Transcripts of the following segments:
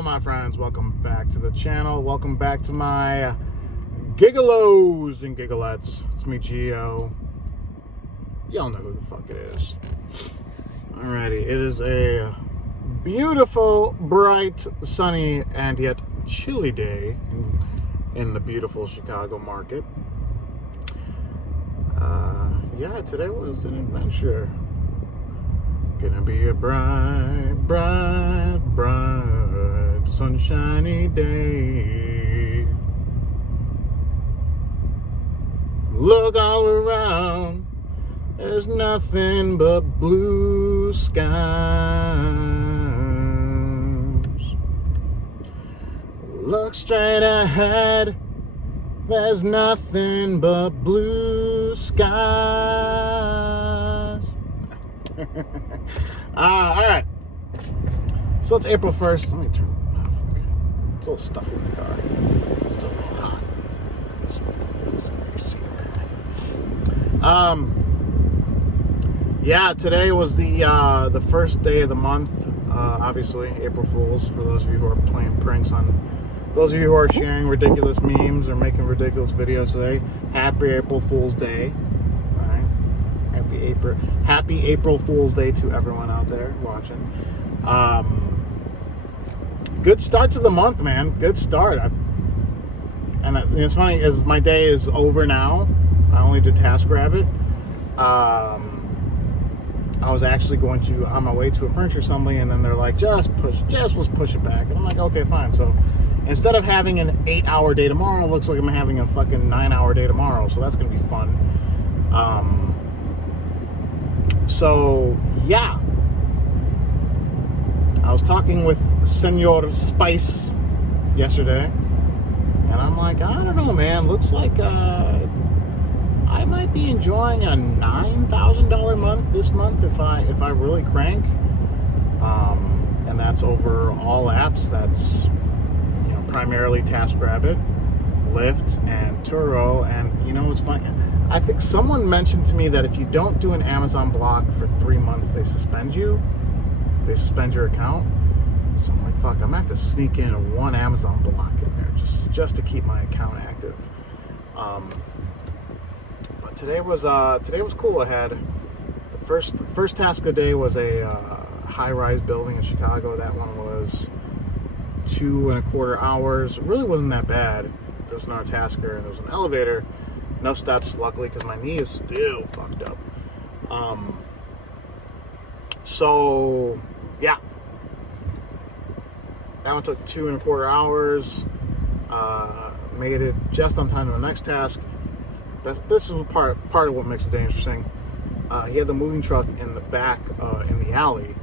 Hello my friends, welcome back to the channel. Welcome back to my Gig-Olos and Gigolettes. It's me, Gio. Y'all know who the fuck it is. Alrighty, it is a beautiful, bright, sunny, and yet chilly day in the beautiful Chicago market. Yeah, today was an adventure. Gonna be a bright, bright, bright, sunshiny day. Look all around, there's nothing but blue skies. Look straight ahead, there's nothing but blue skies. Alright. So it's April 1st. Let me turn it off. It's a little stuffy in the car. It's still a little hot. Yeah, today was the first day of the month. Obviously, April Fools, for those of you who are playing pranks on those of you who are sharing ridiculous memes or making ridiculous videos today. Happy April Fool's Day. Happy April Fool's Day to everyone out there watching. Good start to the month, man. Good start. And it's funny, as my day is over now, I only did TaskRabbit. I was actually going to, on my way to a furniture assembly, and then they're like, just let's push it back. And I'm like, okay, fine. So instead of having an 8-hour day tomorrow, it looks like I'm having a fucking 9-hour day tomorrow. So that's going to be fun. So, yeah. I was talking with Senor Spice yesterday, and I'm like, I don't know, man. Looks like I might be enjoying a $9,000 month this month if I really crank. And that's over all apps. That's, you know, primarily TaskRabbit, Lyft, and Turo. And you know what's funny? I think someone mentioned to me that if you don't do an Amazon block for 3 months, they suspend you. They suspend your account. So I'm like, fuck, I'm gonna have to sneak in one Amazon block in there just to keep my account active. But today was cool. I had the first task of the day was a high-rise building in Chicago. That one was 2.25 hours. It really wasn't that bad. There was not a tasker, and there was an elevator. No steps, luckily, because my knee is still fucked up. So, yeah. That one took 2.25 hours. Made it just on time to the next task. This is part of what makes the day interesting. He had the moving truck in the back, in the alley.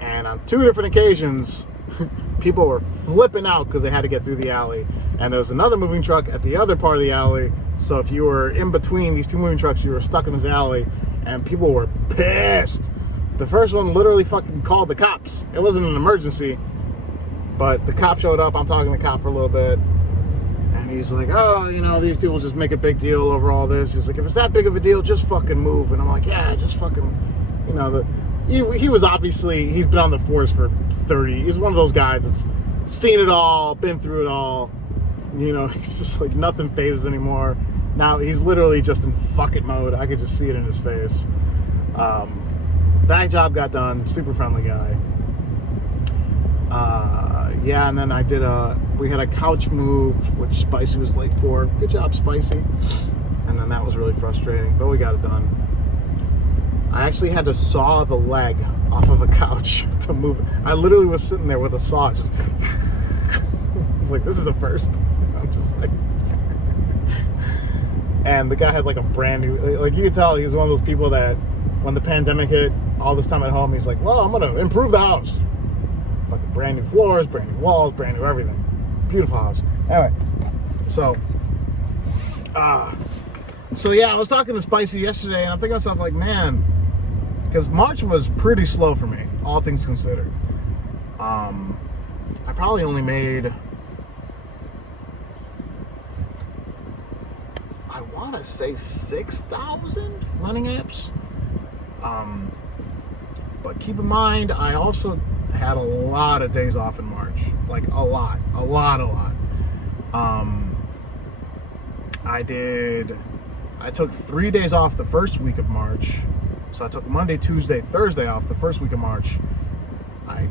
And on 2 different occasions, people were flipping out because they had to get through the alley. And there was another moving truck at the other part of the alley. So if you were in between these two moving trucks, you were stuck in this alley, and people were pissed. The first one literally fucking called the cops. It wasn't an emergency, but the cop showed up. I'm talking to the cop for a little bit, and he's like, oh, you know, these people just make a big deal over all this. He's like, if it's that big of a deal, just fucking move. And I'm like, yeah, just fucking, you know, he was obviously, he's been on the force for 30. He's one of those guys that's seen it all, been through it all. You know, he's just like, nothing phases anymore. Now he's literally just in fuck it mode. I could just see it in his face. That job got done. Super friendly guy. Yeah, and then we had a couch move, which Spicy was late for. Good job, Spicy. And then that was really frustrating, but we got it done. I actually had to saw the leg off of a couch to move it. I literally was sitting there with a saw, just I was like, this is a first. I'm just like, and the guy had like a brand new, like you could tell he was one of those people that when the pandemic hit, all this time at home, he's like, well, I'm going to improve the house. Fucking brand new floors, brand new walls, brand new everything. Beautiful house. Anyway, so yeah, I was talking to Spicy yesterday, and I'm thinking to myself, like, man, because March was pretty slow for me, all things considered. I probably only made, I want to say 6,000 running apps. But keep in mind, I also had a lot of days off in March, like a lot. I took 3 days off the first week of March. So I took Monday, Tuesday, Thursday off the first week of March. I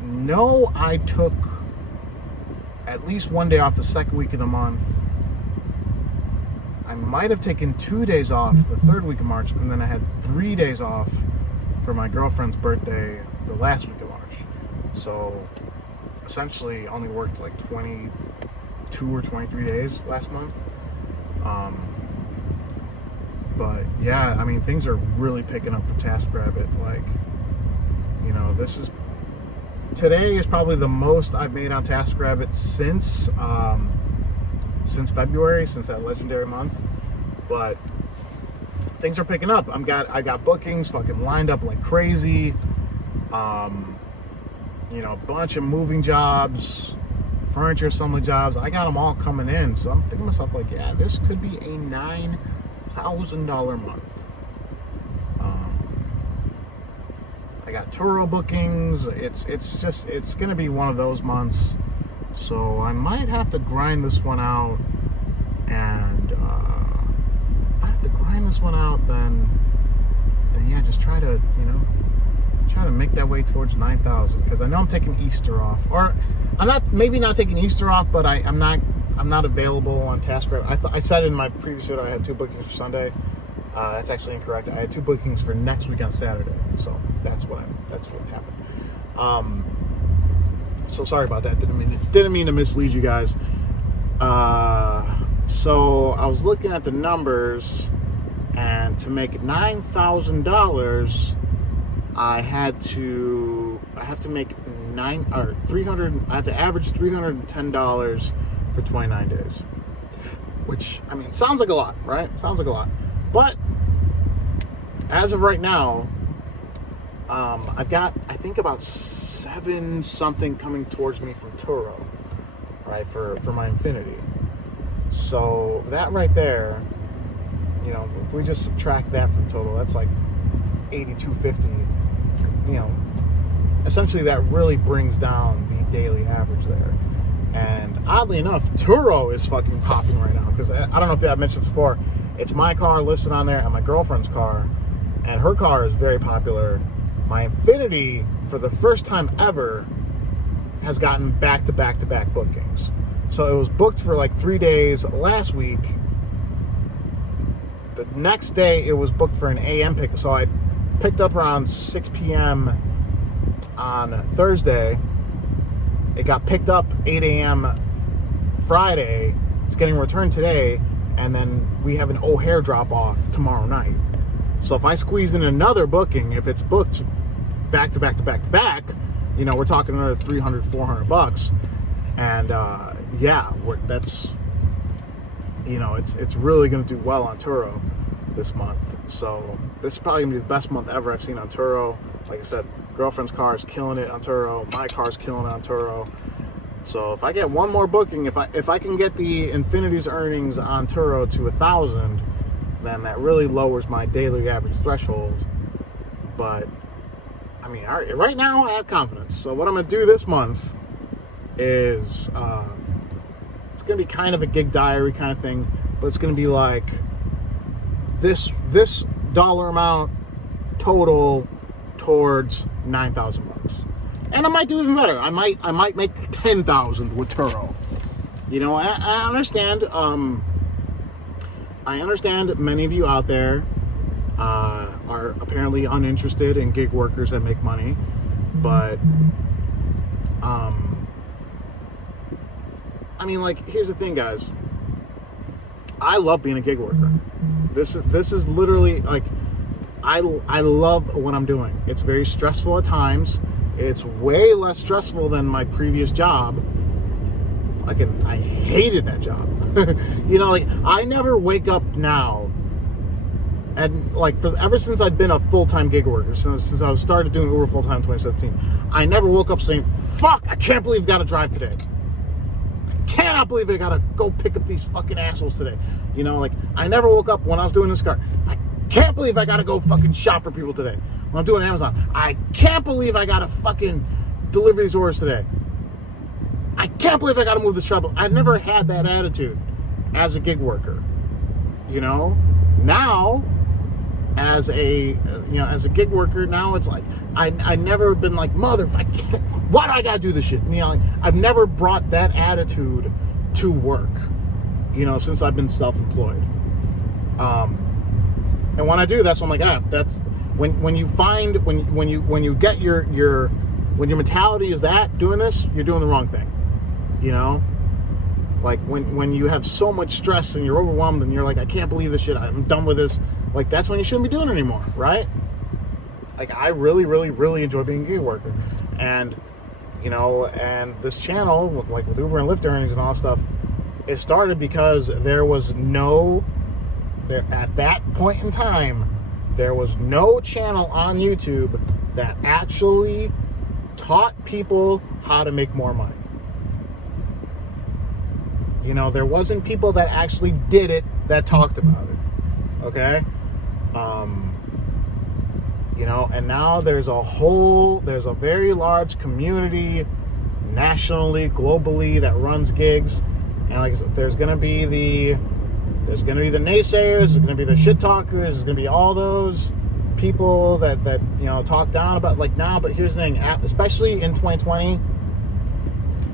know I took at least 1 day off the second week of the month. I might have taken 2 days off the third week of March, and then I had 3 days off for my girlfriend's birthday the last week of March. So essentially only worked like 22 or 23 days last month. But yeah, I mean, things are really picking up for TaskRabbit. Like, you know, today is probably the most I've made on TaskRabbit since February, since that legendary month. But things are picking up. I got bookings fucking lined up like crazy. You know, a bunch of moving jobs, furniture assembly jobs. I got them all coming in. So I'm thinking to myself, like, yeah, this could be a $9,000 month. I got Turo bookings. It's gonna be one of those months. So I might have to grind this one out, and then yeah, just try to make that way towards 9,000, because I know I'm taking Easter off, or I'm not taking Easter off, but I'm not available on TaskRabbit. I said in my previous video I had 2 bookings for Sunday. That's actually incorrect. I had 2 bookings for next week on Saturday. So that's what happened. So sorry about that. Didn't mean to mislead you guys. So I was looking at the numbers, and to make $9,000, I have to make I have to average $310 for 29 days. Which, I mean, sounds like a lot, right? Sounds like a lot. But as of right now, I've got, I think, about 7 something coming towards me from Turo, right, for my Infinity. So that right there, you know, if we just subtract that from total, that's like $8,250. You know, essentially that really brings down the daily average there. And oddly enough, Turo is fucking popping right now, because I don't know if I've mentioned this before. It's my car listed on there and my girlfriend's car, and her car is very popular. My Infinity, for the first time ever, has gotten back-to-back bookings. So it was booked for like 3 days last week. The next day, it was booked for an AM pick. So I picked up around 6 p.m. on Thursday. It got picked up 8 a.m. Friday. It's getting returned today. And then we have an O'Hare drop-off tomorrow night. So if I squeeze in another booking, if it's booked back, you know, we're talking another $300, $400. And yeah, that's, you know, it's really going to do well on Turo this month. So this is probably going to be the best month ever I've seen on Turo. Like I said, girlfriend's car is killing it on Turo. My car's killing it on Turo. So if I get one more booking, if I can get the Infinity's earnings on Turo to 1,000, then that really lowers my daily average threshold. But I mean, right now I have confidence. So what I'm gonna do this month is it's gonna be kind of a gig diary kind of thing, but it's gonna be like this dollar amount total towards $9,000. And I might do even better. I might make 10,000 with Turo. You know, I understand. I understand many of you out there are apparently uninterested in gig workers that make money, but I mean, like, here's the thing, guys. I love being a gig worker. This is literally like, I love what I'm doing. It's very stressful at times. It's way less stressful than my previous job. I hated that job. You know, like, I never wake up now, and like, ever since I've been a full-time gig worker, since I started doing Uber full-time in 2017, I never woke up saying, fuck, I can't believe I gotta drive today. I cannot believe I gotta go pick up these fucking assholes today. You know, like, I never woke up when I was doing this car, I can't believe I gotta go fucking shop for people today. When I'm doing Amazon, I can't believe I gotta fucking deliver these orders today. I can't believe I got to move this truck. I've never had that attitude as a gig worker. You know, now as a gig worker, now it's like I never been like, mother, if I can't, why do I gotta do this shit? You know, like, I've never brought that attitude to work, you know, since I've been self-employed. And when I do, that's when I'm like, that's when you find when you get your mentality is that doing this, you're doing the wrong thing. You know, like when you have so much stress and you're overwhelmed and you're like, I can't believe this shit, I'm done with this. Like, that's when you shouldn't be doing it anymore, right? Like, I really, really, really enjoy being a gig worker. And, you know, and this channel, with Uber and Lyft earnings and all that stuff, it started because at that point in time, there was no channel on YouTube that actually taught people how to make more money. You know, there wasn't people that actually did it that talked about it. Okay? You know, and now there's a very large community nationally, globally, that runs gigs. And like I said, there's gonna be the naysayers, there's gonna be the shit talkers, there's gonna be all those people that you know talk down about like now. But here's the thing, especially in 2020,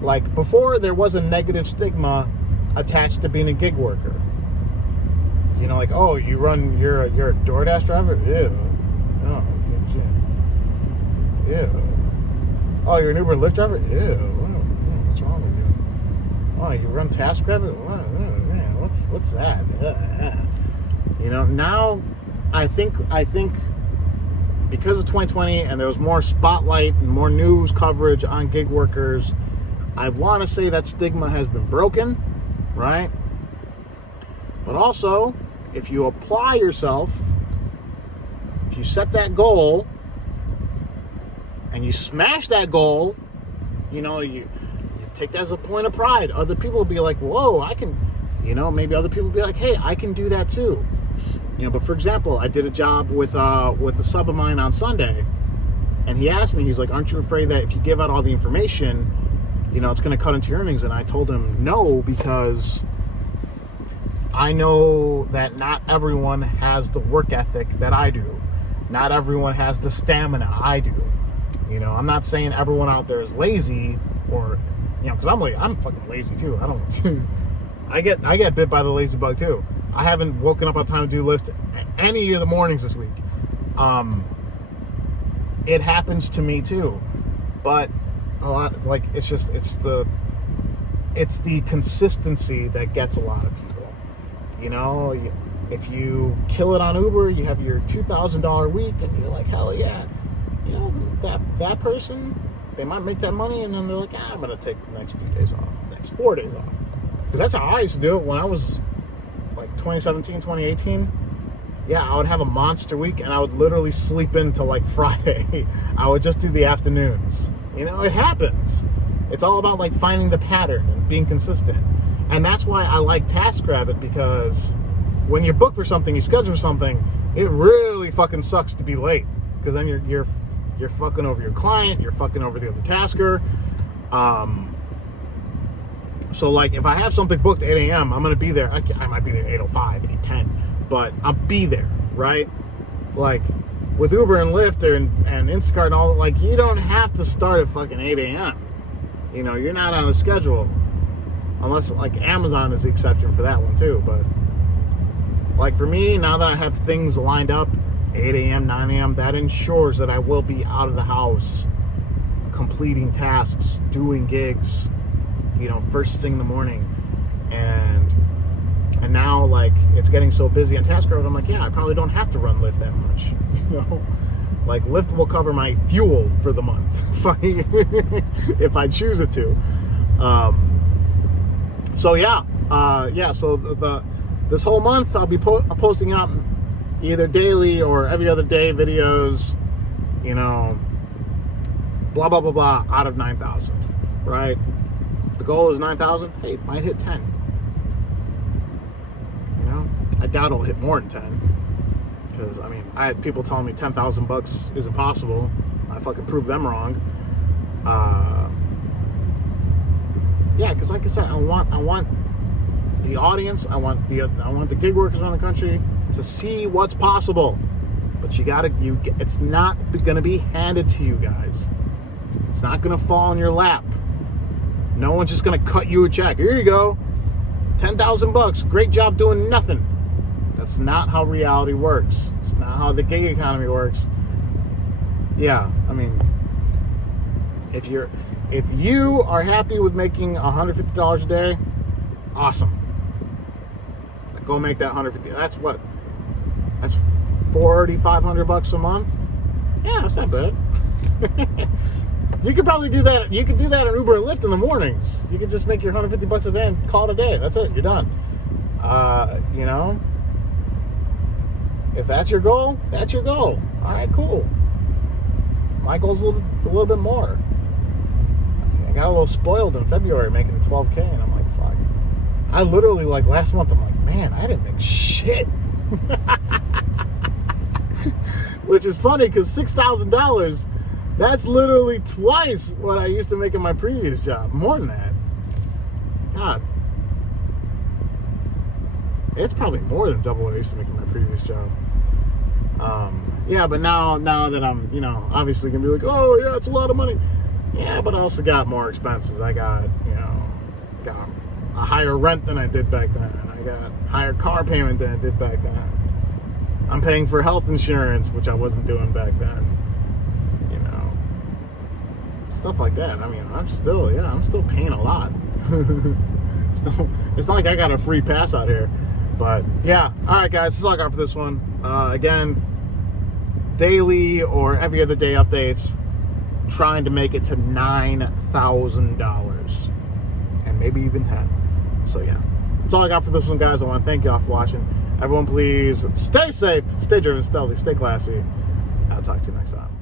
like before there was a negative stigma attached to being a gig worker. You know, like, oh, you're a DoorDash driver? Ew. Oh, shit. Ew. Oh, you're an Uber and Lyft driver? Ew. What's wrong with you? Oh, you run TaskRabbit? What's that? You know, now I think because of 2020 and there was more spotlight and more news coverage on gig workers, I want to say that stigma has been broken, right? But also, if you apply yourself, if you set that goal and you smash that goal, you know, you take that as a point of pride. Other people will be like, whoa, I can, you know, maybe other people will be like, hey, I can do that too. You know, but for example, I did a job with a sub of mine on Sunday, and he asked me, he's like, aren't you afraid that if you give out all the information, you know, it's going to cut into your earnings? And I told him no, because I know that not everyone has the work ethic that I do. Not everyone has the stamina I do. You know, I'm not saying everyone out there is lazy, or, you know, because I'm fucking lazy too. I get bit by the lazy bug too. I haven't woken up on time to do Lyft any of the mornings this week. It happens to me too, but a lot, like, it's the consistency that gets a lot of people. You know, if you kill it on Uber, you have your $2,000 week, and you're like, hell yeah. You know, that person, they might make that money, and then they're like, I'm going to take the next few days off, next 4 days off. Because that's how I used to do it when I was like 2017, 2018. Yeah, I would have a monster week, and I would literally sleep into like Friday. I would just do the afternoons. You know, it happens. It's all about like finding the pattern and being consistent. And that's why I like TaskRabbit, because when you're booked for something, you schedule for something, it really fucking sucks to be late, because then you're fucking over your client, you're fucking over the other tasker. So like if I have something booked at 8 a.m., I'm gonna be there. I might be there 8:05, 8:10, but I'll be there, right? Like with Uber and Lyft and Instacart and all, like, you don't have to start at fucking 8 a.m. You know, you're not on a schedule. Unless, like, Amazon is the exception for that one, too. But, like, for me, now that I have things lined up, 8 a.m., 9 a.m., that ensures that I will be out of the house, completing tasks, doing gigs, you know, first thing in the morning. And now, like, it's getting so busy on TaskRabbit, I'm like, yeah, I probably don't have to run Lyft that much, you know? Like, Lyft will cover my fuel for the month if I choose it to. So this whole month I'll be posting out either daily or every other day videos, you know, blah, blah, blah, blah, out of 9,000, right? The goal is 9,000. Hey, might hit 10. You know, I doubt it'll hit more than 10. Because, I mean, I had people telling me $10,000 is impossible. I fucking proved them wrong. Yeah, because like I said, I want the audience, I want the gig workers around the country to see what's possible. But it's not gonna be handed to you guys. It's not gonna fall in your lap. No one's just gonna cut you a check. Here you go, $10,000. Great job doing nothing. That's not how reality works. It's not how the gig economy works. Yeah, I mean, if you are happy with making $150 a day, awesome. Go make that $150. That's what? That's $4,500 a month. Yeah, that's not bad. You could probably do that. You could do that in Uber and Lyft in the mornings. You could just make your $150 a day and call it a day. That's it. You're done. You know, if that's your goal, that's your goal. All right, cool. My goal's a little bit more. I got a little spoiled in February making $12K, and I'm like, fuck. I literally, like, last month, I'm like, man, I didn't make shit. Which is funny, because $6,000, that's literally twice what I used to make in my previous job. More than that. God. It's probably more than double what I used to make in my previous job. Yeah, but now that I'm, you know, obviously gonna be like, oh yeah, it's a lot of money. Yeah, but I also got more expenses. I got a higher rent than I did back then. I got higher car payment than I did back then. I'm paying for health insurance, which I wasn't doing back then. You know, stuff like that. I mean, I'm still paying a lot. It's not like I got a free pass out here. But yeah, all right, guys, that's all I got for this one. Again, daily or every other day updates, trying to make it to $9,000 and maybe even 10. So yeah, that's all I got for this one, guys. I want to thank y'all for watching. Everyone, please stay safe, stay driven, stealthy, stay classy. I'll talk to you next time.